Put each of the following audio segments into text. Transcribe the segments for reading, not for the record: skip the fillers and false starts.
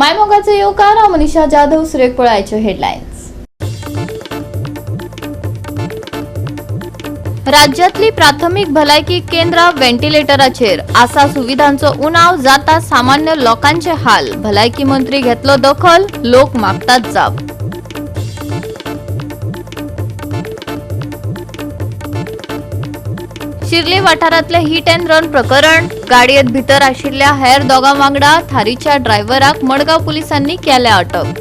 मायमोगाचे येवकार मनीषा जाधव सुरेख पळायचे हेडलाइन्स। राज्यातली प्राथमिक भलायकी केंद्र व्हेंटिलेटराचेर आसा सुविधांचो उणाव जाता सामान्य लोकांचे हाल। भलायकी मंत्री घेतलो दखल, लोक मागतात जाप। शिर्ली वाठारांतले हिट अँड रन प्रकरण, गाडयेत भितर आशिल्ल्या हेर दोगां वांगडा थारीच्या ड्रायव्हराक मडगांव पुलिसांनी केल्या अटक।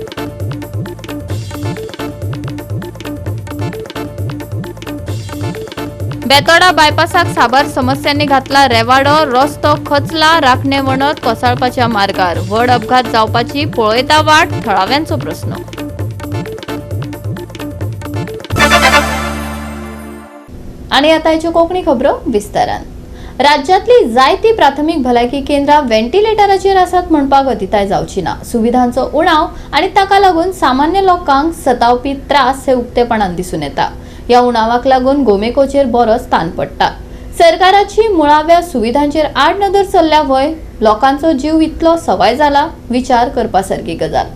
बेतोडा बायपासाक साबार समस्यांनी घातला रेवाडो, रस्तो खचला, राखणे वणत कोसळपाच्या मार्गार। व्हड अपघात जावपाची पळयता वाट, थळाव्यांचो प्रस्न। आणि आता याच्यो कोंकणी खबरो विस्तारान। राज्यातली जायती प्राथमिक भलायकी केंद्रां व्हेंटिलेटराचेर आसात म्हणपाक अतिताय जावची ना। सुविधांचो उणाव आनी ताका लागून सामान्य लोकांक सतावपी त्रास हे उक्तेपणान दिसून येता। या उणावाक लागून गोमेकोचेर बरोच ताण पडटा। सरकाराची मुळाव्या सुविधांचेर आड नदर चल्ल्या वय लोकांचो जीव इतलो सवाय जाला, विचार करपासारकी गजाल।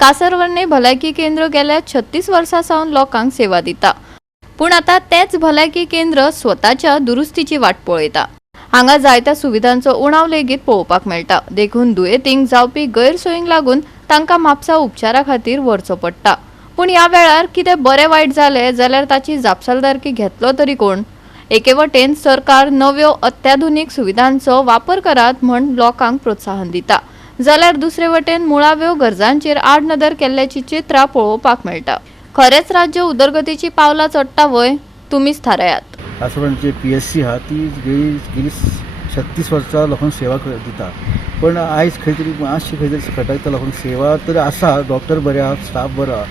कासरवण्णे भलायकी केंद्र गेल्या 36 वर्सां सावन लोकांक सेवा दिता, पूण आता तेच भलायकी केंद्र स्वताच्या दुरुस्तीची वाट पळयता। हांगा जायत्या सुविधांचो उणाव लेगीत पळोवपाक मेळटा। देखून दुयेंतींक जावपी गैरसोयींक लागून तांकां म्हापसा उपचारा खातीर व्हरचो पडटा। पूण ह्या वेळार कितें बरें वायट जालें जाल्यार ताची जापसालदारकी घेतलो तरी कोण? एके वटेन सरकार नव्यो अत्याधुनीक सुविधांचो वापर करात म्हण लोकांक प्रोत्साहन दिता, जाल्यार दुसरे वटेन मुळाव्यो गरजांचेर आड नदर केल्ल्याची चित्रां पळोवपाक मेळटा। खरेच राज्य उदरगतीची पावलां चडटा वय? तुमीच थारायात। कासरवणचे PSC हा ती गेली 36 वर्सां लोकांक सेवा दिता, पण आयज खंय तरी मातशी खंय तरी खटायता लोकांक सेवा तर आसा, डॉक्टर बरे आहा, स्टाफ बरो आहा,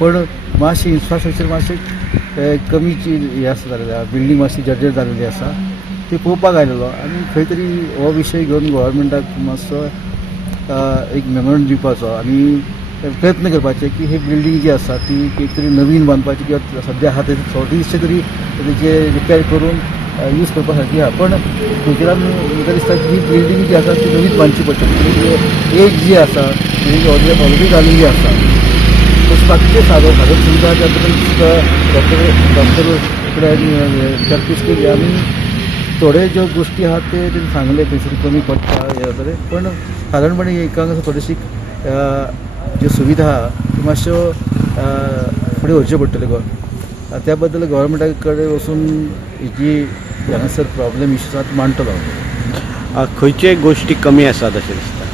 पण मातशी इन्फ्रास्ट्रक्चर मातशें कमीची हे आसा जालेली आहा, बिल्डींग मातशी जर्जर जालेली आसा, ती पळोवपाक आयलेलो आनी खंय तरी हो विशय घेवन गोव्हर्मेंटाक मातसो एक मेमोरंडम दिवपाचो आनी प्रयत्न करपाचे की ही बिल्डींग जी आसा ती एक तरी नवीन बांदपाची किंवा सद्या आहा ते दिसचे तरी तेजे रिपेर करून यूज करपा सारकी आहा। पण गुजरात म्हाका दिसता की ही बिल्डींग जी आसा ती नवीच बांदची पडटली। एज जी आसा ती ऑलरेडी जाल्लेली आसा, तशें बाकीचे साधन सुविधा त्या डॉक्टर विचारपूस केली आनी थोडे ज्यो गोष्टी आहात ते सांगले खंयसरी कमी पडटा हे जाताले, पण सादारणपणे एकांक थोडीशी ज्यो सुविधा आहा त्यो मातश्यो फुडें व्हरच्यो पडटल्यो गो। त्या बद्दल गोव्हर्मेंटा कडेन वचून जी हांगासर प्रॉब्लेम इश्यूज आसा मांडटलो। खंयचे गोष्टी कमी आसात अशें दिसता?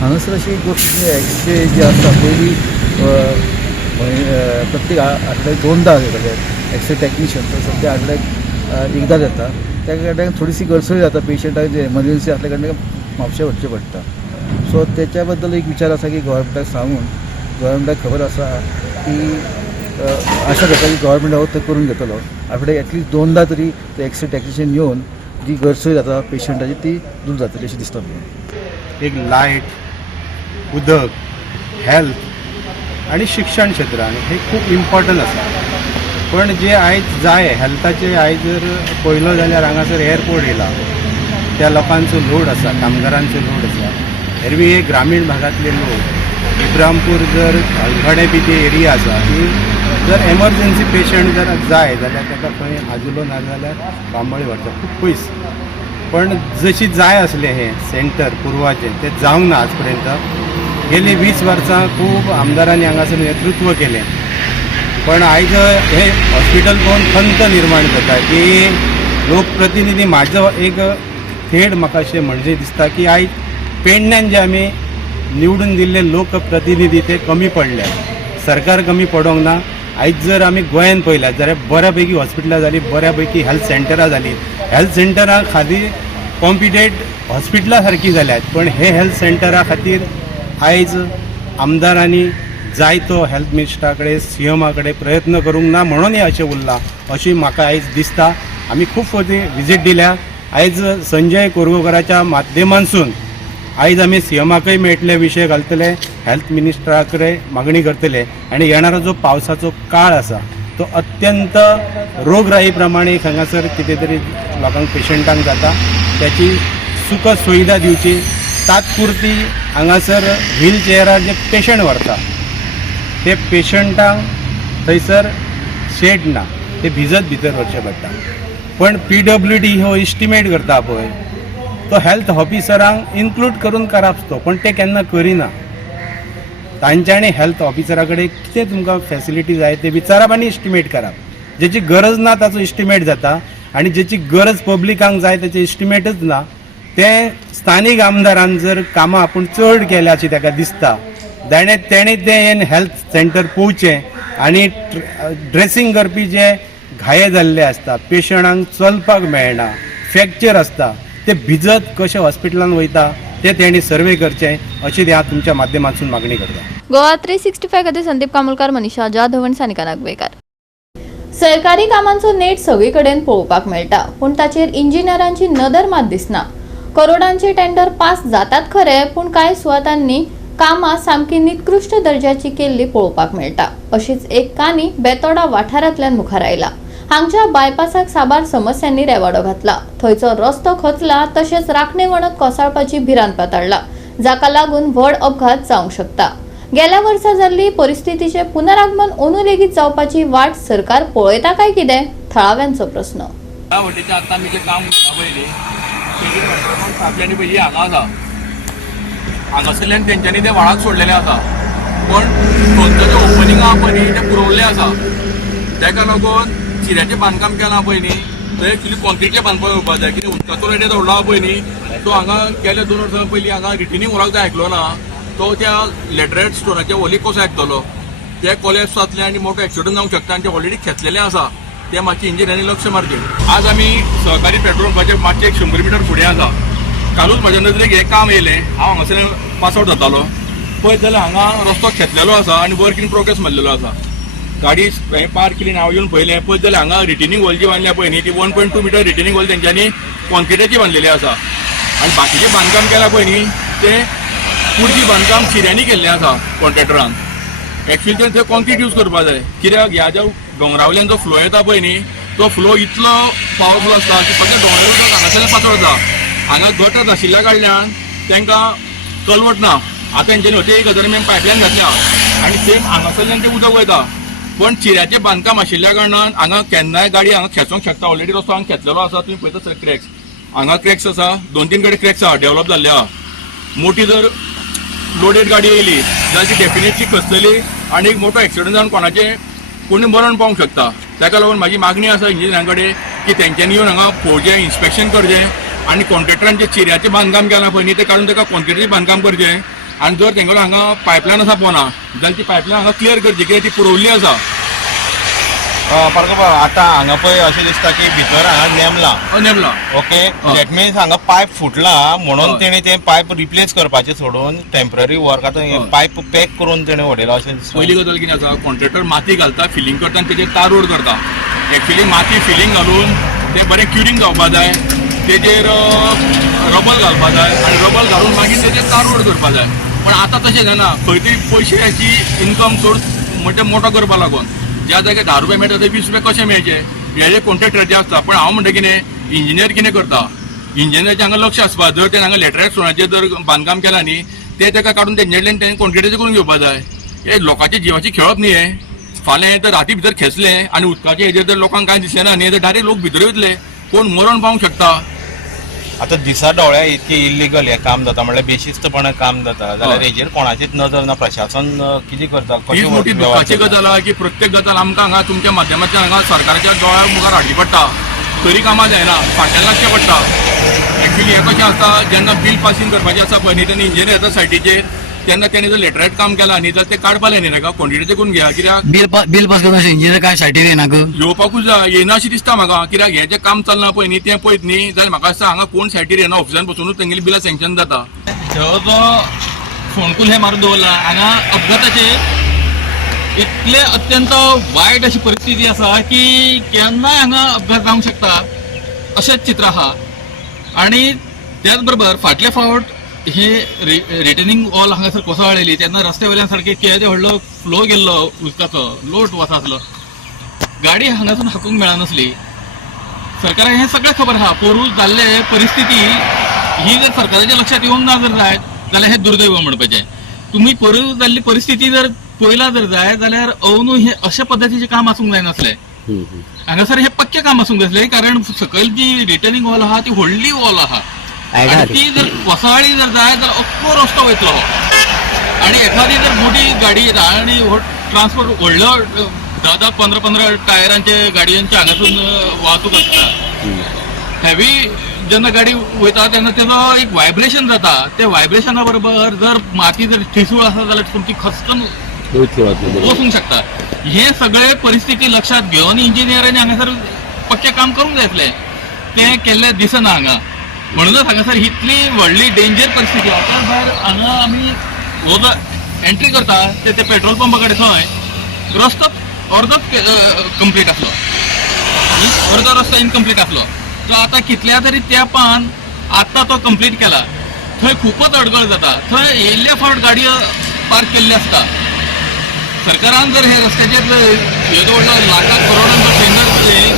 हांगासर अशी गोष्ट एक्सरे जी आसा पयलीं प्रत्येक आठवड्याक 2दा येताले एक्सरे टेक्निशियन, तर सद्या आठवड्याक एकदां येता। त्या कारणान थोडीशी गरसोय जाता पेशंटाक जे एमर्जन्सी आसल्या कारणान म्हापशें वचचें पडटा। सो त्याच्या बद्दल एक विचार आसा की गोव्हर्मेंटाक सांगून गोव्हर्मेंटाक खबर आसा की आशा करता की गोव्हर्मेंट हो ते करून घेतलो। आठवड्याक एटलीस्ट 2दा तरी ते एक्सरे टेक्निशियन येवन जी गरसोय जाता पेशंटाची ती दूर जातली अशें दिसता म्हाका। एक लायट, उदक, हेल्थ आणि शिक्षण क्षेत्रान हे खूप इम्पॉर्टंट आसा, पण जे आयज जाय हेल्थाचे आयज जर पळयलो जाल्यार हांगासर एअरपोर्ट येयला, त्या लोकांचो लोड आसा, कामगारांचो लोड आसा। एरवी हे ग्रामीण भागातले लोक इब्रामपूर जर हलगडे बी ते एरिया आसा ती जर एमर्जन्सी पेशंट जर जाय जाल्यार ताका खंय आजुलो ना जाल्यार बांबोळे व्हरता खूब पयस। पण जशी जाय आसलें हे सेंटर पुर्वाचें ते जावंक ना आज पर्यंत। गेली 20 वर्सां खूब आमदारांनी हांगासर नेतृत्व केलें, पण आयज हे हॉस्पिटल पळोवन खंत निर्माण जाता की लोकप्रतिनिधी म्हाजो एक थेट म्हाका अशें म्हणजे दिसता की आयज पेडण्यान जे आमी निवडून दिल्ले लोकप्रतिनिधी ते कमी पडले, सरकार कमी पडोंक ना। आयज जर आमी गोंयांत पळयल्यार जाल्यार बऱ्यापैकी हॉस्पिटलां जालीं, बऱ्यापैकी हेल्थ सेंटरां जालीं। हेल्थ सेंटरा खातीर कॉम्पिटेट हॉस्पिटलां सारकीं जाल्यात, पण हे हेल्थ सेंटरा खातीर आयज आमदारांनी जाय तो हेल्थ मिनिस्टरा कडेन CMA कडेन प्रयत्न करूंक ना, म्हणून हे अशें उरलां अशी म्हाका आयज दिसता। आमी खूब फावटी विजीट दिल्या, आयज संजय कोरगांवकाराच्या माध्यमांतसून आयज आमी CMAकय मेळटले विशय घालतले, हेल्थ मिनिस्टरा कडेन मागणी करतले आनी येणारो जो पावसाचो काळ आसा तो अत्यंत रोगराई प्रमाणे हांगासर कितें तरी लोकांक पेशंटांक जाता त्याची सुख सुविधा दिवची तात्पुरती हांगासर व्हीलचेअरार जे पेशंट व्हरता ते पेशंटांक थंयसर शेड ना, ते भिजत भितर व्हरचें पडटा. पण PWD हो इस्टिमेट करता पळय तो हेल्थ ऑफिसरांक इन्क्लूड करून करप पण ते केन्ना करिना. तांच्यांनी हेल्थ ऑफिसरा कडेन कितें तुमकां फॅसिलिटी जाय ते विचारप आनी इस्टिमेट करप. जेची गरज ना ताचो इस्टिमेट जाता आनी जेची गरज पब्लिकांक जाय ताचें इस्टिमेटच ना. ते स्थानीक आमदारान जर कामां आपूण चड केल्या अशें ताका दिसता तेणें तें हेल्थ सेंटर पोवचें आनी ड्रेसिंग करपी जे घाये जाल्ले आसता, पेशंटांक चलपाक मेळना, फ्रॅक्चर आसता, ते भिजत कशे हॉस्पिटलांत वयता ते तेणी सर्वे करचें अशी ती हांव तुमच्या माध्यमांतसून मागणी करता. गोवा 365 खातीर संदीप कामोलकार, मनीषा जाधव आनी सानिका नागवेकर. सरकारी कामांचो नेट सगळी कडेन पळोवपाक मेळटा पूण ताचेर इंजिनियरांची नदर मात दिसना. करोडांचे टेंडर पास जातात खरे पूण कांय सुवातांनी कामां सामकी निकृश्ट दर्जाची केल्ली पळोवपाक मेळटा. अशीच एक काणी बेतोडा वाठारांतल्यान मुखार आयला. हांगच्या बायपासाक साबार समस्यांनी रेवाडो घातला. थंयचो रस्तो खचला तशेंच राखणे वणक कोसळपाची भिरांत पातळ्ळा, जाका लागून व्हड अपघात जावंक शकता. गेल्या वर्सा जाल्ली परिस्थितीचे पुनरागमन अंदू लेगीत जावपाची वाट सरकार पळयता काय कितें? थळाव्यांचो प्रस्न. ह्या वटेचें आतां आमी जें काम करता पळय न्ही फाटल्यान पळय हांगा आसा, हांगासरल्यान तेंच्यांनी तें व्हाळाक सोडलेलें आसा. पण थंयचो जें ओपनिंग आहा पळय न्ही तें पुरवल्लें आसा. ताका लागून चिऱ्याचें बांदकाम केलां पळय न्ही थंय एक्चुली कॉन्क्रिटचें बांदपाक येवपाक जाय. कित्याक उदकाचो रेडे दवरला पळय न्ही तो हांगा गेल्या 2 वर्सां पयलीं हांगा रिटिनींग वॉलाक जाय आयकलो ना, तो त्या लॅटरायट स्टोनाच्या वॉलीक कसो आयकतलो. ते कॉलेज जातलें आनी मोठो एक्सिडंट जावंक शकता आनी ते ऑलरेडी खेचलेलें आसा. ते मातशें इंजिनियरांनी लक्ष मारचें. आज आमी सहकारी पेट्रोल पंपाचेर मातशें 100 मिटर फुडें आसा. कालूच म्हाज्या नदरेक हें काम येयलें, हांव हांगासर पास आवट जातालो पळयत जाल्यार हांगा रस्तो खेचलेलो आसा आनी वर्क इन प्रोग्रेस मारलेलो आसा. गाडी हें पार्क केली हांव येवन पळयलें, पळयत जाल्यार हांगा रिटेनिंग वॉल जी बांदल्या पळय न्ही ती 1.2 मिटर रिटेनिंग वॉल तेंच्यांनी कॉन्क्रिटाची बांदलेली आसा. आनी बाकीचें बांदकाम केलां पळय न्ही तें पुर्जी बांदकाम चिऱ्यांनी केल्लें आसा कॉन्ट्रॅक्टरान. एक्चुअली थंय कॉन्क्रीट यूज करपाक जाय. कित्याक ह्या ज्या दोंगरावयल्यान जो फ्लो येता पळय न्ही तो फ्लो इतलो पावरफूल आसता की फक्त दोंगरावयल्यान हांगासरल्यान पातळ जाता. हांगा गटर नाशिल्ल्या कडल्यान तांकां कलवट ना. आतां तेंच्यांनी हती 1000 mm पायपलायन घातल्या आनी सेम हांगासरल्यान तें उदक वयता. पण चिऱ्याचें बांदकाम आशिल्ल्या कारणान हांगा केन्नाय गाडी हांगा खेचोंक शकता. ऑलरेडी रस्तो हांगा खेचलेलो आसा, तुमी पळयता सर क्रॅक्स. हांगा क्रॅक्स आसा, 2-3 कडेन क्रॅक्स आहा डेव्हलप जाल्ले आहा. मोठी जर लोडेड गाडी येयली जाल्यार ती डेफिनेटली खसतली आनी एक मोठो एक्सिडंट जावन कोणी मरण पावंक शकता. ताका लागून म्हाजी मागणी आसा इंजिनियरां कडेन की तेंच्यांनी येवन हांगा पळोवचें, इन्स्पेक्शन करचें आनी कॉन्ट्रॅक्टरान जें चिऱ्याचें बांदकाम केलां पळय न्ही तें काडून ताका कॉन्क्रिटाचें बांदकाम करचें. आनी जर तेंकडे हांगा पायपलायन आसा पोना जाल्यार ती पायपलायन हांगा क्लियर करची कित्याक ती पुरवल्ली आसा. परत आतां हांगा पळय अशें दिसता की भितर हांगा नेमला ओके दॅट मिन्स हांगा पायप फुटला म्हणून तेणी तें पायप रिप्लेस करपाचें सोडून टेम्पररी वर्क आतां पायप पॅक करून तेणें उडयला अशें दिसता. पहिली गजाल कितें आसा, कॉन्ट्रॅक्टर माती घालता, फिलिंग करता आनी तेजेर तार रोड करता. एक्चुअली माती फिलिंग घालून तें बरें क्युरिंग जावपाक जाय, तेजेर रबल घालपाक जाय आनी रबल घालून मागीर तेजेर तार रोड करपाक जाय. पण आतां तशें जायना. खंय तरी पयशांची इन्कम सोर्स म्हणजे मोठो करपाक लागून ज्या जाग्यार 10 रुपया मेळटा थंय 20 रुपया कशें मेळचे हे कॉन्ट्रॅक्टराचें आसता. पण हांव म्हणटा कितें इंजिनियर कितें करता, इंजिनियराचें हांगा लक्ष आसपा. जर तेणें हांगा लॅटरायट स्टोनाचेर जर बांदकाम केलां न्ही तें ताका काडून तेंच्यांतल्यान तेणें कॉन्क्रिटाचें करून घेवपाक जाय. हे लोकांच्या जिवाची खेळप न्ही हें. फाल्यां तर राती भितर खेचलें आनी उदकाचे हेजेर जर लोकांक कांय दिसलें ना न्ही तर डायरेक्ट लोक भितर वयतले, कोण मरण पावंक शकता. आतां दिसा दोळ्या इतकें इल्लिगल हें काम जाता म्हणल्यार बेशिस्तपणान काम जाता जाल्यार हेजेर कोणाचीच नजर ना. प्रशासन कितें करता, हीच मोठी दुखाची गजाल आहा की प्रत्येक गजाल आमकां हांगा तुमच्या माध्यमांतल्यान हांगा सरकाराच्या दोळ्या मुखार हाडची पडटा. तरी कामां जायना, फाटल्यान लागचें पडटा. एक्चुअली हें कशें आसता, जेन्ना बिल पासींग करपाचें आसा पळय न्ही तेन्ना इंजिनियर येता सायटीचेर तेन्ना तेणें जर लॅटरायट काम केलां न्ही जाल्यार तें काडपाक न्ही नाका कॉन्ट्रिटाचें करून घेया. कित्याक बिल पास करता इंजिनियर काय सायटीर येनाक येवपाकूच जाय, येना अशें दिसता म्हाका. कित्याक हें जें काम चलना पळय न्ही तें पळयत न्ही जाल्यार म्हाका दिसता हांगा कोण सायटीर येना, ऑफिसान बसूनच तेंगेली बिलां सँक्शन जाता. ह्यो जो फोंडकूल हे मारून दवरला हांगा अपघाताचे इतले अत्यंत वायट अशी परिस्थिती आसा की केन्नाय हांगा अपघात जावंक शकता अशेंच चित्र आहा. आनी त्याच बरोबर फाटले फावट हे रिटेनिंग वॉल हांगासर कोसळ्ळेली तेन्ना रस्ते वयल्यान सारके केदे व्हडलो फ्लो गेल्लो उदकाचो, लोट वता आसलो, गाडी हांगासून हाकूंक मेळनासली. सरकाराक हें सगळें खबर आहा. पोरूं जाल्ले परिस्थिती ही जर सरकाराच्या लक्षात येवंक ना जर जायत जाल्यार हे दुर्दैव म्हणपाचें. तुम्ही पयरूच जाल्ली परिस्थिती जर पळयला जर जाय जाल्यार अवनू हे अशा पद्दतीचें काम आसूंक जायनासलें. हांगासर हे पक्के काम आसूंक जाय कारण सकयल जी रिटर्निंग वॉल आहा ती व्हडली वॉल आहा आणि ती जर वसाळी जर जाय जाल्यार अख्खो रस्तो वयतलो आणि एखादी जर मोठी गाडी येता आणि ट्रान्सपोर्ट व्हडलो 10-15 टायरांचे गाडयांचे हांगासून वाहतूक आसता. हेवी जेन्ना गाडी वयता तेन्ना तेजो एक व्हायब्रेशन जाता. त्या व्हायब्रेशना बरोबर जर माती जर ठिसूळ आसा जाल्यार तुमची खसकन वचूंक शकता. हे सगळे परिस्थिती लक्षात घेवन इंजिनियरांनी हांगासर पक्के काम करूंक जाय आसलें. तें केल्लें दिसना हांगा. म्हणूनच हांगासर इतली व्हडली डेंजर परिस्थिती आतां भायर हांगा आमी हो जो एंट्री करता ते पेट्रोल पंपा कडेन थंय रस्तो अर्दोच कंप्लीट आसलो. अर्दो रस्तो इनकम्प्लीट आसलो. तो आतां कितल्या तरी तेंपान आतां तो कंप्लीट केला. थंय खूपच अडगळ जाता. थंय येयल्ले फावट गाडयो पार्क केल्ले आसता. सरकारान जर हे रस्त्याचेर येदो व्हडलो लाखां करोडांचो टेंडर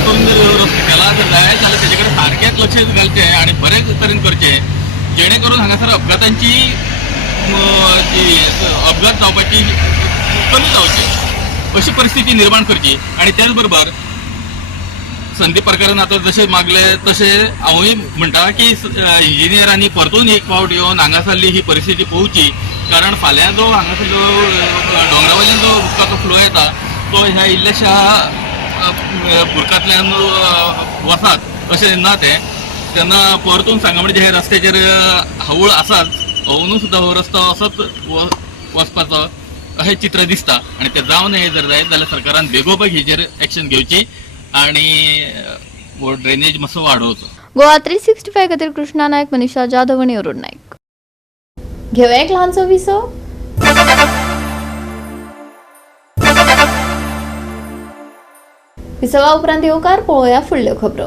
करून जर रस्तो केला जर जाय जाल्यार तेजे कडेन सारकेंच लक्ष घालचें आनी बरे तरेन करचें जेणे करून हांगासर अपघातांची अपघात जावपाची कमी जावची अशी परिस्थिती निर्माण करची. आणि त्याच बरोबर संदीप परकारान आतां जशें मागले तशें हांवूय म्हणटा की इंजिनियरांनी परतून एक फावट येवन हांगासरली ही परिस्थिती पळोवची. कारण फाल्यां जो हांगासरलो दोंगरावयल्यान जो उदकाचो फ्लो येता तो ह्या इल्ल्याशा बुरकांतल्यान वसात अशें ना तें. तेन्ना परतून सांगमणेचे हे रस्त्याचेर हवूळ आसाच. अवनू सुद्दां हो रस्तो असोच वचपाचो अशें चित्र दिसता. आनी तें जावन हे जर जायत जाल्यार सरकारान बेगोबेग हेजेर एक्शन घेवची आनी हो ड्रेनेज मातसो वाडोवचो. गोवा 365 खातीर कृष्णा नायक, मनीषा जाधव आनी अरुण नायक. घेऊया एक ल्हानसो विसो. विसवा उपरांत येवकार पळोवया फुडल्यो खबरो.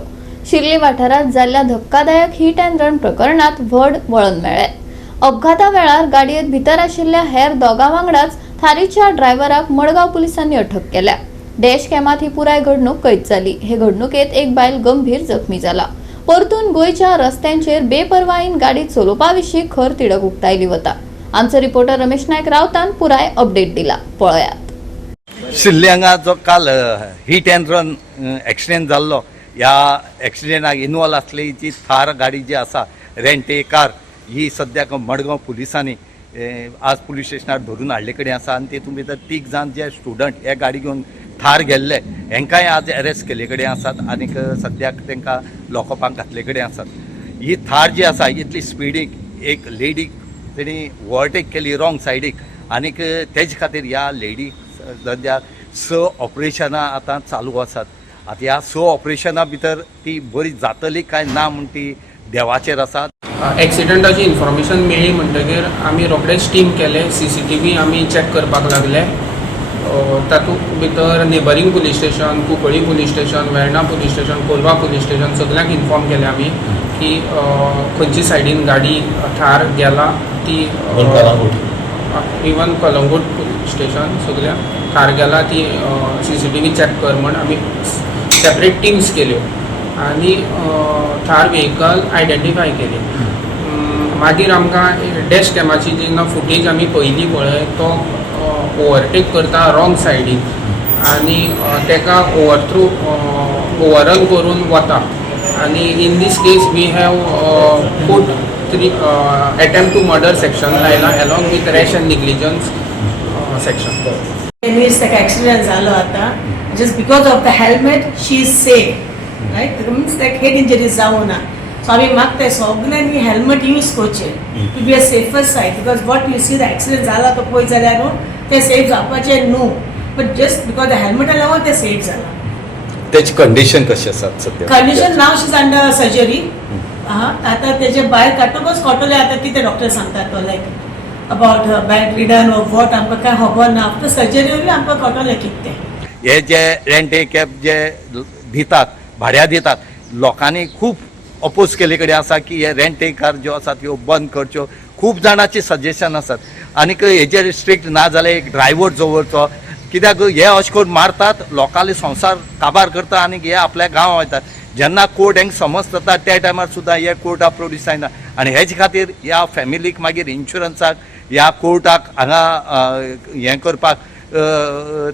शिर्ली वाठारांत जाल्ल्या धक्कादायक हीट अँड रन प्रकरणात व्हड वळण मेळ्ळें. अपघाता वेळार गाडयेंत भितर आशिल्ल्या हेर दोगां वांगडाच थारीच्या ड्रायव्हराक मडगांव पुलिसांनी अटक केल्या. डॅश कॅमात ही पुराय घडणूक कैद जाली. हे घडणुकेत एक बायल गंभीर जखमी जाला. परतून गोंयच्या रस्त्यांचेर बेपरवायेन गाडी चलोवपा विशीं खर तिडक उक्तायली वता. आमचो रिपोर्टर रमेश नायक रावतान पुराय अपडेट दिला. पळयात. शिर्ली हांगा जो काल हीट अँड रन एक्सिडेंट जाल्लो ह्या एक्सिडेंटाक इन्वॉल्व आसली जी थार गाडी जी आसा रेंट ए कार ही सद्याक मडगांव पुलिसांनी आज पुलीस स्टेशनार धरून हाडले कडेन आसा. आनी तेतून भितर 3 जाण जे स्टुडंट हे गाडी घेवन थार गेल्ले हेंकाय आज अरेस्ट केले कडेन आसात आनीक सद्याक तांकां लॉकअपांत घातले कडेन आसात. ही थार जी आसा इतली स्पिडीक एक लेडीक तेणी ओवरटेक केली रॉंग सायडीक आनीक तेजे खातीर ह्या लेडीक सद्या 6 ऑपरेशनां आतां चालू आसात. आतां ह्या 6 ऑपरेशनां भितर ती बरी जातली काय ना म्हूण ती देवाचेर आसात. एक्सिडेंटाची इन्फॉर्मेशन मेळ्ळी म्हणटकीर आमी रोखडेच टीम केले. CCTV आमी चॅक करपाक लागले. तातूंत भितर neighbouring police station, Cuncolim police station, Verna police station, Colva police station सगळ्यांक इन्फॉर्म केले आमी की खंयची सायडीन गाडी थार गेला ती इवन कलंगूट पुलीस स्टेशन सगळ्या थार गेला ती CCTV चॅक कर म्हण आमी सेपरेट टिम्स केल्यो आनी थार व्हेकल आयडेंटिफाय केली. मागीर आमकां डॅश कॅमाची जेन्ना फुटेज आमी पयली पळय तो ओवरटेक करता रॉंग सायडीन आनी तेका ओवररन करून वता आनी in this case we have put 3 attempt to murder section लायला along with rash and negligence section. ताका एक्सिडेंट जालो आतां just because of the helmet she is safe right. Means ताका हेड इंजरीज जावं ना. सो आमी मागताय सगळ्यांनी हेल्मेट यूज करचे to be a safer side because what you see the accident जाला तो पळय जाल्यार ते सेफ जावपाचे न्हू बट जस्ट बिकॉज द हेल्मेटा लागून ते सेफ जाला. तेची कंडिशन कशी आसात सद्या? Condition now she is under surgery. आतां तेजे भायर काडटकच कळटलें आतां कितें डॉक्टर सांगतात तो like about bad ridden or what आमकां कांय खबर ना. आफ्टर सर्जरी आमकां कळटलें कितें तें. हे जे रेंट ए कॅब जे दितात भाड्या दितात लोकांनी खूब अपोज केले कडेन आसा की हे रेंट ए कार ज्यो आसात ह्यो बंद करच्यो. खूब जाणांची सजेशन आसात आनीक हेजेर स्ट्रिक्ट ना जाल्यार एक ड्रायव्हर दवरचो कित्याक हे अशें करून मारतात, लोकांले संवसार काबार करता आनी हे आपल्या गांवां वयतात. जेन्ना कोर्ट हांकां समज जाता त्या टायमार सुद्दां हे कोर्टा प्रोड्यूस जायना आनी हेजे खातीर ह्या फॅमिलीक मागीर इन्शुरन्साक ह्या कोर्टाक हांगा हें करपाक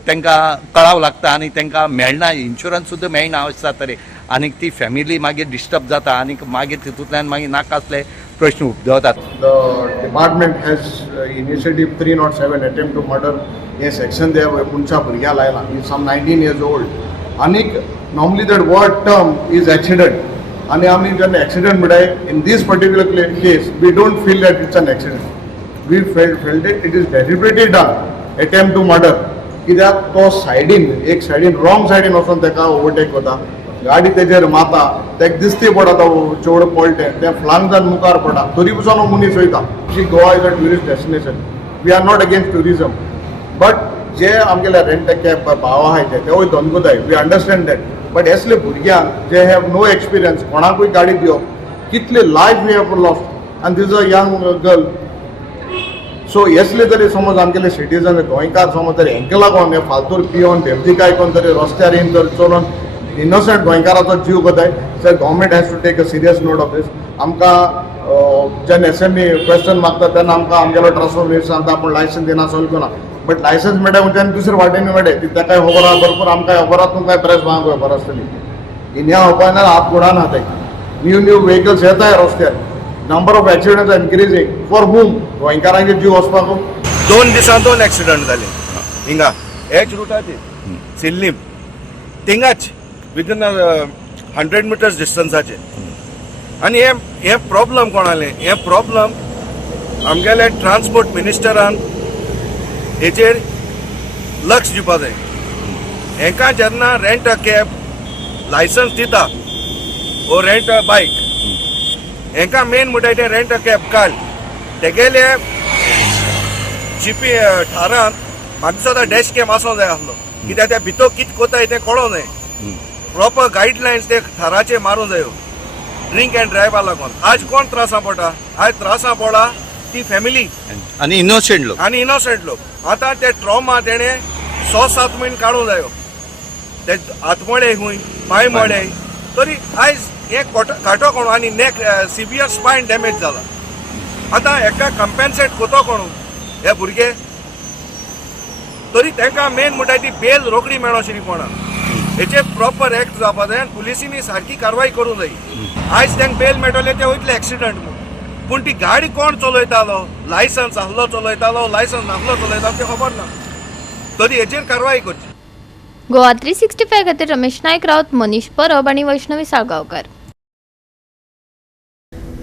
तांकां कळाव लागता आनी तांकां मेळना, इन्शुरन्स सुद्दां मेळना अशें जातरे आनी ती फॅमिली मागीर डिस्टर्ब जाता आनी मागीर तितूंतल्यान मागीर नाका आसले प्रश्न उद्भवतात. The department has initiative 307 attempt to murder हे section they have पुंचा भुरग्या लायला. He is some 19 years old. आनीक normally that word term is accident. आणि आमी जेन्ना accident म्हणटाय in this particular case we don't feel that it's an accident. We felt it is deliberately done attempt to murder. कित्याक तो सायडीन एक सायडीन wrong सायडीन वचून ताका ओवरटेक करता, गाडी तेजेर माता, ताका दिसती पडटा तो चेवडो पळटें, तें फ्लांग जावन मुखार पडटा, तरी पसून हो मनीस वयता. Goa is a tourist destination. We are not against tourism, but जे आमगेले रेंट कॅब भाव आहाय तेवूय धंदोताय, वी अंडरस्टँड दॅट. बट असले भुरग्यांक जे हॅव नो एक्सपिरियन्स, कोणाकूय गाडी दिवप, कितले लायफ वी हॅव लॉस्ट आनी this a young girl. So असले तरी समज आमगेले सिटीजन गोंयकार समज तरी हेंका लागून हे फालतूर पिवन भेमतीक आयकून तरी रस्त्यार येवन तर चलोवन इनोसंट गोंयकाराचो जीव गताय. Sir government has to take a serious note of this. आमकां जेन्ना एसएमई क्वेश्चन मागता तेन्ना आमकां आमगेलो ट्रान्सफॉर्मेशन सांगता पूण लायसन्स दिना सॉल्व करना. बट लायसन्स मेळटा म्हणजे दुसरे वाटेन मेळटा ती ताकाय खबर आहा भरपूर, आमकां खबर आहा, तुमकां प्रेस भांग खबर आसतली. इंडिया होपायना हात घोडान आहात. न्यू व्हेकल्स येताय रस्त्यार. Number of accidents are increasing. For whom? गोंयकारांचे जीव वचपाक. 2 दिसान 2 एक्सिडंट जाले हिंगा एच रुटाचेर सिल्लीम थिंगाच विदीन 100 मिटर्स डिस्टन्साचेर. आनी हे प्रॉब्लम कोणाले? हे प्रॉब्लम आमगेले ट्रान्सपोर्ट मिनिस्टरान हेचेर लक्ष दिवपा जाय. हेंकां जेन्ना रेंट अ कॅब लायसन्स दिता ओ रेंट अ बायक, हेंकां मेन म्हणटा तें रेंट अ कॅब काड. तेगेले जीपी ठारान म्हाका दिसता डॅश कॅम आसूंक जाय आसलो, कित्याक त्या भितर कितें कोताय तें कळोंक जाय. प्रॉपर गायडलायन्स ते ठाराचे मारूंक जायो ड्रिंक एंड ड्रायव्हा लागून. आज कोण त्रासां पडटा? आज त्रासां पडा ती फॅमिली आनी इनोसंट लोक. आतां ते ट्रॉमा तेणे 6-7 म्हयने काडूंक जायो. ते हातमोडे खूंय, पांय मोडे, तरी आयज हे काटो कोण आनी नेक सिवियर स्पायन डॅमेज जाला. आतां हेका कंपेन्सेट कोतो कोण? हे भुरगे. तरी तांकां मेन म्हणटा ती बेल रोखडी मेळोशिरी कोणा. हेचे प्रॉपर एक्ट जावपा जाय आनी पुलिसींनी सारकी कारवाय करूंक जाय. आयज तांकां बेल मेळटले ते वयतले एक्सिडंट म्हूण, पूण ती गाडी कोण चलयतालो, लायसन्स आसलो चलयतालो, लायसन्स नासलो चलयतालो तें खबर ना. तरी हेचेर कारवाय करची. गोवा 365 खातीर रमेश नायक रावत, मनीष परब आणि वैष्णवी साळगांवकर.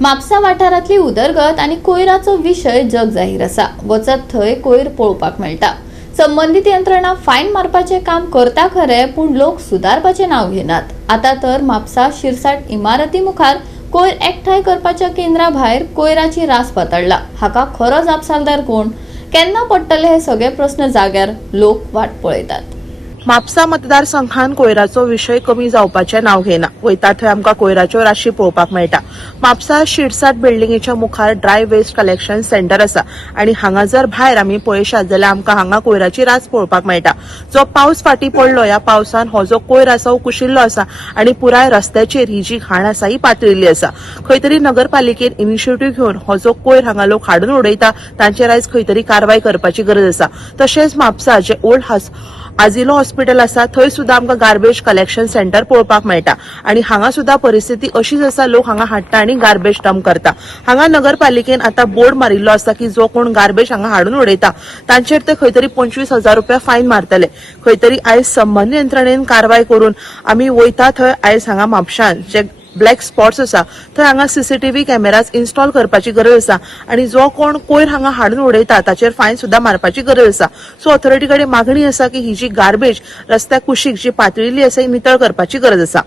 म्हापसा वाठारांतली उदरगत आनी कोयराचो विशय जग जाहीर आसा. वचत थंय कोयर पळोवपाक मेळटा. संबंधीत यंत्रणा फायन मारपाचें काम करता खरें, पूण लोक सुदारपाचें नांव घेनात. आतां तर म्हापसा शिरसाट इमारती मुखार कोयर एकठांय करपाच्या केंद्रा भायर कोयराची रास पातळ्ळा. हाका खरो जापसालदार कोण? केन्ना पडटले हे सगळे प्रस्न जाग्यार लोक वाट पळयतात. म्हापसा मतदारसंघान कोयराचो विशय कमी जावपाचें नांव घेना. वयता थंय आमकां कोयराच्यो राशी पळोवपाक मेळटा. म्हापसा शिरसाट बिल्डिंगेच्या मुखार ड्राय वेस्ट कलेक्शन सेंटर आसा आनी हांगा जर भायर आमी पळयशात जाल्यार आमकां हांगा कोयराची रास पळोवपाक मेळटा. जो पावस फाटीं पडलो ह्या पावसान हो जो कोयर आसा हो कुशिल्लो आसा आनी पुराय रस्त्याचेर ही जी घाण आसा ही पातळिल्ली आसा. खंय तरी नगरपालिकेन इनिशिएटीव घेवन हो जो कोयर हांगा लोक हाडून उडयता तांचेर आयज खंय तरी कारवाय करपाची गरज आसा. तशेंच म्हापसा जे ओल्ड आजिलो हॉस्पिटल आसा थंय सुद्दां आमकां गार्बेज कलेक्शन सेंटर पळोवपाक मेळटा आनी हांगा सुद्दां परिस्थिती अशीच आसा. लोक हांगा हाडटा आनी गार्बेज डंप करता. हांगा नगरपालिकेन आतां बोर्ड मारिल्लो आसा की जो कोण गार्बेज हांगा हाडून उडयता तांचेर ते खंय तरी 25,000 रुपया फायन मारतले. खंय तरी आयज संबंदीत यंत्रणेन कारवाय करून आमी वयता थंय आयज हांगा म्हापशान जे ब्लॅक स्पॉट्स आसा थंय हांगा सीसीटीव्ही कॅमेराज इन्स्टॉल करपाची गरज आसा आनी जो कोण कोयर हांगा हाडून उडयता ताचेर फायन सुद्दां मारपाची गरज आसा. सो ऑथॉरिटी कडेन मागणी आसा की ही जी गार्बेज रस्त्या कुशीक जी पातळिल्ली आसा ही नितळ करपाची गरज आसा.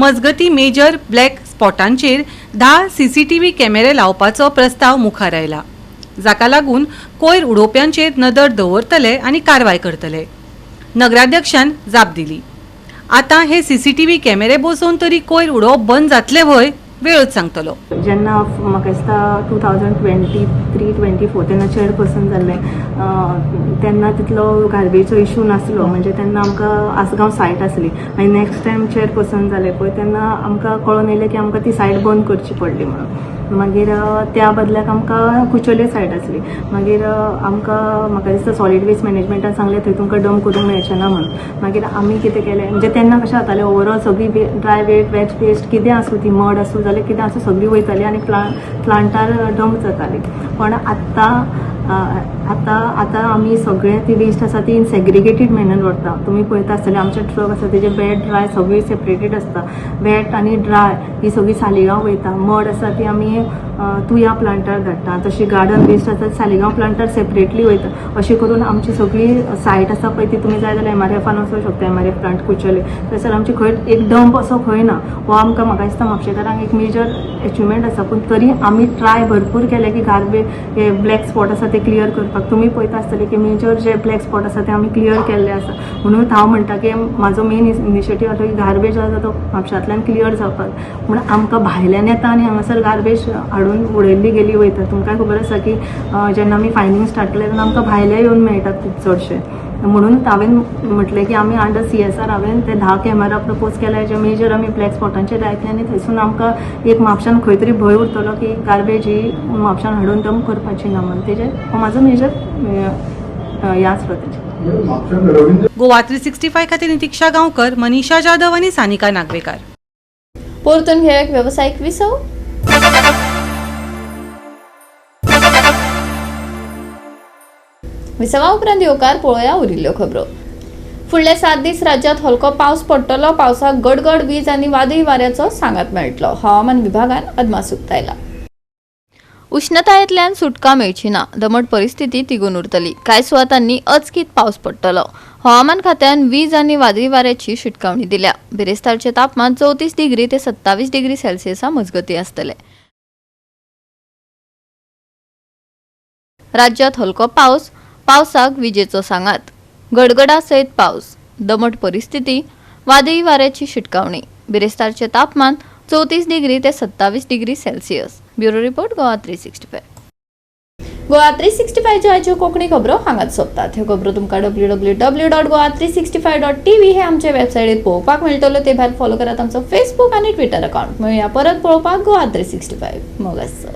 मजगती मेजर ब्लॅक स्पॉटांचेर 10 CCTV कॅमेरे लावपाचो प्रस्ताव मुखार आयला, जाका लागून कोयर उडोवप्यांचेर नदर दवरतले आनी कारवाय करतले. नगराध्यक्षान जाप दिली. आता हे CCTV कॅमेरे बसोवन तरी कोयर उडोवप बंद जातले व्हय, वेळच सांगतलो. जेन्ना म्हाका दिसता 2023-24 तेन्ना चेअरपर्सन जाल्लें, तेन्ना तितलो गार्बेजचो इशू नासलो, म्हणजे तेन्ना आमकां आसगांव सायट आसली आनी नेक्स्ट टायम चेअरपर्सन जालें पळय तेन्ना आमकां कळोन येयलें की आमकां ती सायट बंद करची पडली म्हणून. मागीर त्या बदल्याक आमकां कुचोले सायट आसली. मागीर आमकां म्हाका दिसता सॉलीड वेस्ट मॅनेजमेंटान सांगलें थंय तुमकां डंप करूंक मेळचें ना म्हणून. मागीर आमी कितें केलें, म्हणजे तेन्ना कशें जातालें ओवरऑल सगळी ड्राय वेस्ट वेज वेस्ट कितें आसूं, ती मड आसूं जाल्यार कितें आसूं सगळी वयताली आनी प्लांटार डंप जाताली. पण आतां आमी सगळें ती वेस्ट आसा ती इन सेग्रिगेटेड मॅनर व्हरता. तुमी पळयता आसतले आमचे ट्रक आसा तेजे वेट ड्राय सगळी सेपरेटेड आसता. वेट आनी ड्राय ही सगळी सालिगांव वयता. मड आसा ती आमी तुया प्लांटार धाडटा. तशी गार्डन वेस्ट आसा ती सालिगांव प्लांटार सेपरेटली वयता. अशें करून आमची सगळी सायट आसा पळय ती तुमी जाय जाल्यार MRFान वचूंक शकता. MRF प्लांट कुचोले थंयसर आमची खंय एक डंप असो खंय ना. हो आमकां म्हाका दिसता म्हापशेकारांक एक मेजर अचिवमेंट आसा. पूण तरी आमी ट्राय भरपूर केले की गार्बेज हे ब्लॅक स्पॉट आसा ते क्लियर करपाक. तुमी पळयता आसतले की मेजर जे ब्लॅक स्पॉट आसा ते आमी क्लियर केल्ले आसा. म्हणून हांव म्हणटा की म्हाजो मेन इनिशिएटीव आसा की गार्बेज आसा तो म्हापशांतल्यान क्लियर जावपाक. पूण आमकां भायल्यान येता आनी हांगासर गार्बेज हाडून उडयल्ली गेली वयता. तुमकां खबर आसा की जेन्ना आमी फायनींग स्टार्ट केलें तेन्ना आमकां भायले येवन मेळटात खूब चडशे. म्हणून हांवें म्हटलें की आमी अंडर CSR हांवें ते 10 कॅमेरा प्रपोज केले जे मेजर आमी ब्लॅक स्पॉटांचेर लायतले आनी थंयसून आमकां एक म्हापशान खंय तरी भंय उरतलो की गार्बेज ही म्हापशान हाडून डंप करपाची ना म्हणून. तेजे हो म्हाजो मेजर हें आसलो तेजें. गोवा 365 खातीर नितीक्षा गांवकर, मनीषा जाधव आनी सानिका नागवेकार. परतून घेऊया एक व्यावसायिक विसव. विसवा उपरांत येवकार पळोवया उरिल्ल्यो खबरो. फुडले 7 दीस राज्यात हलको पावस पडटलो. पावसाक गडगड वीज आनी वादळी वाऱ्याचो सांगात मेळटलो. हवामान विभागान अदमास उक्तायला. उष्णतायेंतल्यान सुटका मेळची ना. दमट परिस्थिती तिगून उरतली. कांय सुवातांनी अचकीत पावस पडटलो. हवामान खात्यान वीज आनी वादळी वाऱ्याची शिटकावणी दिल्या. बिरेस्तारचे तापमान 34 डिग्री ते 27 डिग्री सेल्सियसा मजगती आसतले. राज्यात हलको पावस. पावसाक विजेचो सांगात. गडगडा सयत पावस. दमट परिस्थिती. वादळी वाऱ्याची शिटकावणी. बिरेस्तारचे तापमान 34 डिग्री ते 27 degree Celsius. Bureau report Goa 365. Goa 365 च्या कोंकणी खबरो हांगाच सोंपतात. ह्यो खबरो तुमकां www.goa365.tv हे आमचे वेबसायटीर पळोवपाक मेळटलो. ते भायर फॉलो करात आमचो फेसबूक आनी ट्विटर अकाउंट. मेळुया परत पळोवपाक गोवा 365. मोग आसचो.